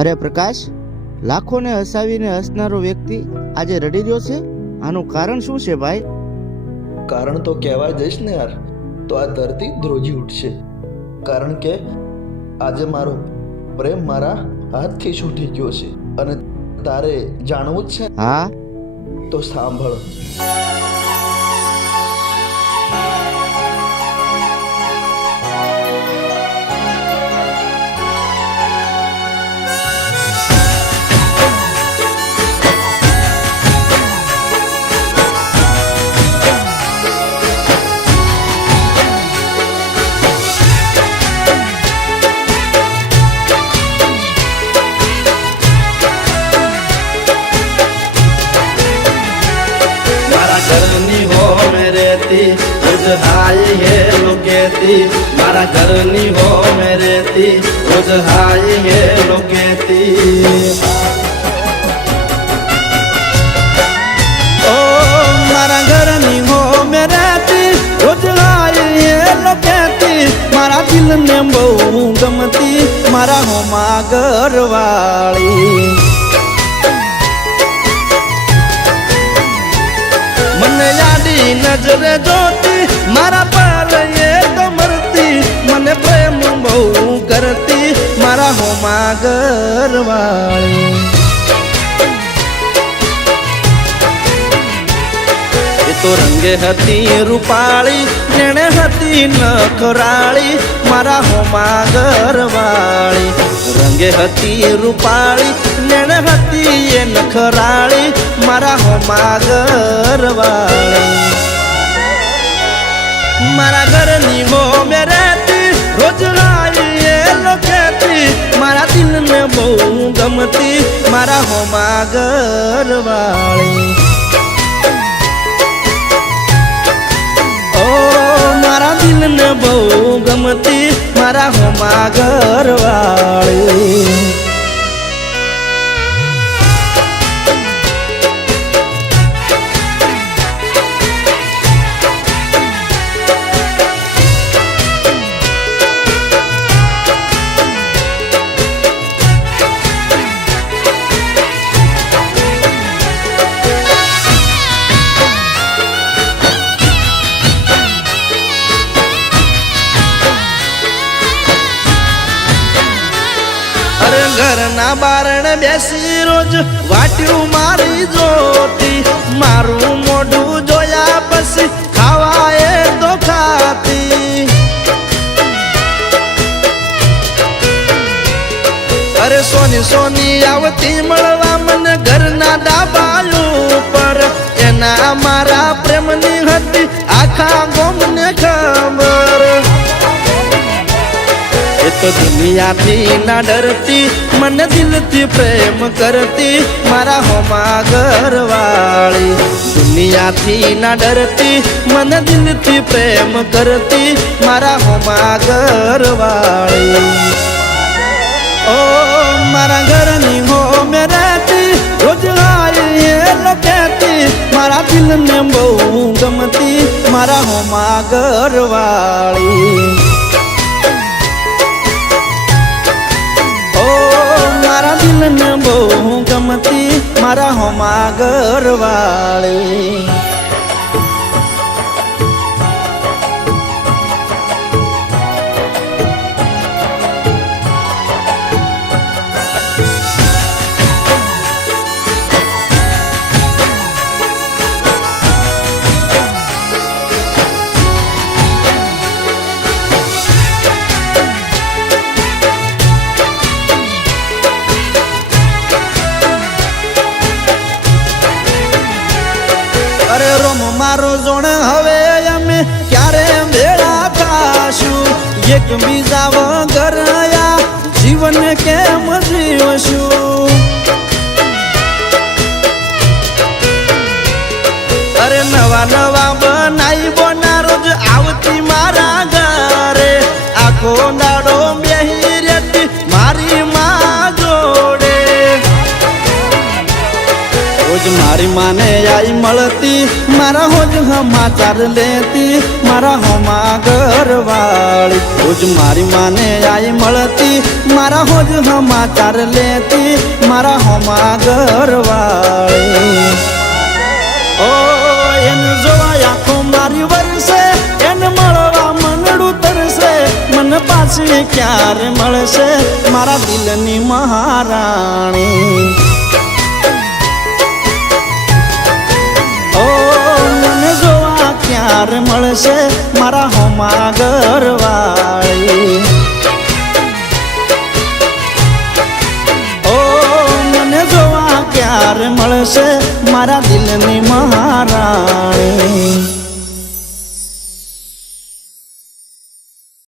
અરે પ્રકાશ, લાખોને હસાવીને હસનારો વ્યક્તિ આજે રડી રહ્યો છે. આનું કારણ શું છે ભાઈ? કારણ તો કહેવા જઈશ ને યાર તો આ ધરતી ધ્રુજી ઉઠશે. કારણ કે આજે મારો પ્રેમ મારા હાથથી છૂટી ગયો છે અને તારે જાણવું જ છે. હા તો સાંભળ. घरनी हो मेरे ती रोज हाय हे लोकेती मारा घरनी हो मेरे ती रोज हाय हे लोकेती ओ मारा घरनी हो मेरे ती रोज हाय हे लोकेती मारा दिल ने बहु गमती मारा हो मा घरवाली મને યાદી નજરે જોતી મારા પર એ તો મરતી મને પ્રેમ બહુ કરતી મારા હોમા ઘરવાળી એ તો રંગે હતી રૂપાળી નેણે હતી નખરાળી મારા હોમા ઘરવાળી રંગે હતી રૂપાળી નેણે હતી એ નખરાળી મારા હોમા ઘરવાળી મારા ઘરની હો મેરેતી રોજ હાય એ લોકેતી મારા દિલને બહુ ગમતી મારા હોમા ઘરવાળી ઓ મારા દિલને બહુ ગમતી મારા હોમા ઘરવાળી ઘરના બારણે બેસી રોજ વાટ્યું મારી જોતી મારું મોઢું જોયા પછી ખાવા એ તો ખાતી અરે સોની સોની આવતી મળવા મને ઘરના ડાબાલું પર એના મારા પ્રેમની હતી આખા ગોમને ખબર તો દુનિયાથી ના ડરતી મને દિલથી પ્રેમ કરતી મારા હોમા ઘરવાળી દુનિયાથી ના ડરતી મને દિલથી પ્રેમ કરતી મારા હોમા ઘરવાળી ઓ મારા ઘરની હો મેરેતી રોજ હાય એ લોકેતી મારા દિલને બહુ ગમતી મારા હોમા ઘરવાળી મારા દિલને બહુ ગમતી મારા હોમા ઘરવાળી મારો જોણ હવે અમે ક્યારે ભેળા થાશું એકબીજા વગર આ જીવન કેમ જીવશું અરે નવા નવા બનાઈ બોના રોજ આવતી મારા ઘરે આખો દાડો બેહી રહેતી મારી માં જોડે રોજ મારી માને આઈ મળતી મારા હોજ સમાચાર લેતી મારા હોમા ઘરવાળી રોજ મારી માને આઈ મળતી, મારા હોજ સમાચાર લેતી, મારા હોમા ઘરવાળી. ઓ એને જોવા આંખો મારી વરસે, એને મળવા મનડું તરસે, મને પાછી ક્યારે મળશે મારા દિલની મહારાણી. ઓ મને જોવા ક્યારે મળશે મારા હોમા ઘરવાળી. ઓ મને જોવા ક્યારે મળશે મારા દિલની મહારાણી.